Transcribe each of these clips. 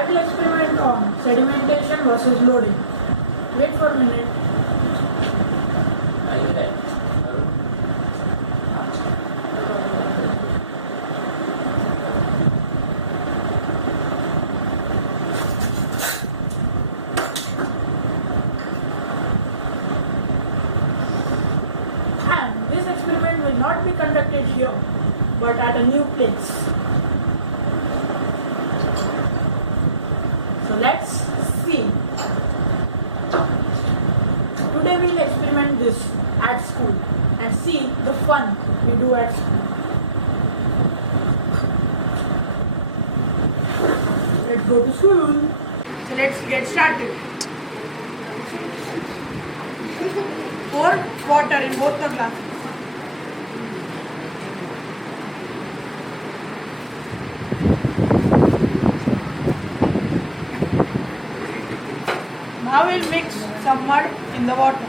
I will experiment on sedimentation versus loading. Wait for a minute. And this experiment will not be conducted here, but at a new place. So let's see. Today we'll experiment this at school and see the fun we do at school. Let's go to school. So let's get started. Pour water in both the glasses. Now we'll mix some mud in the water.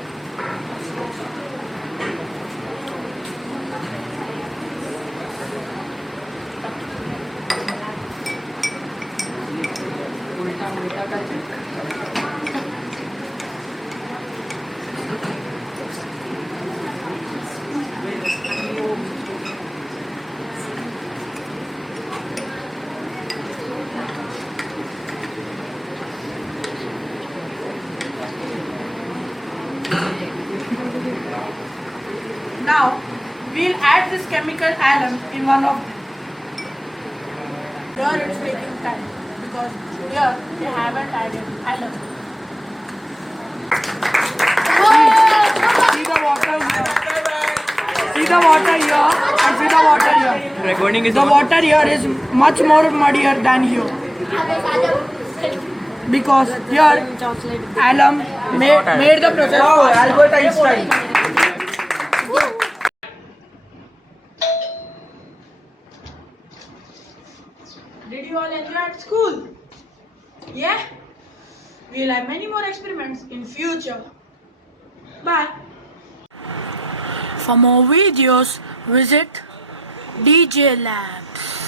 Now we'll add this chemical alum in one of them. Here it's taking time because here we haven't added alum. See the water here. See the water here and see the water here. Recording is The water here is much more muddier than here because here alum made the process faster. Albert Einstein. Did you all enjoy at school? Yeah? We'll have many more experiments in future. Bye. For more videos, visit DJ Labs.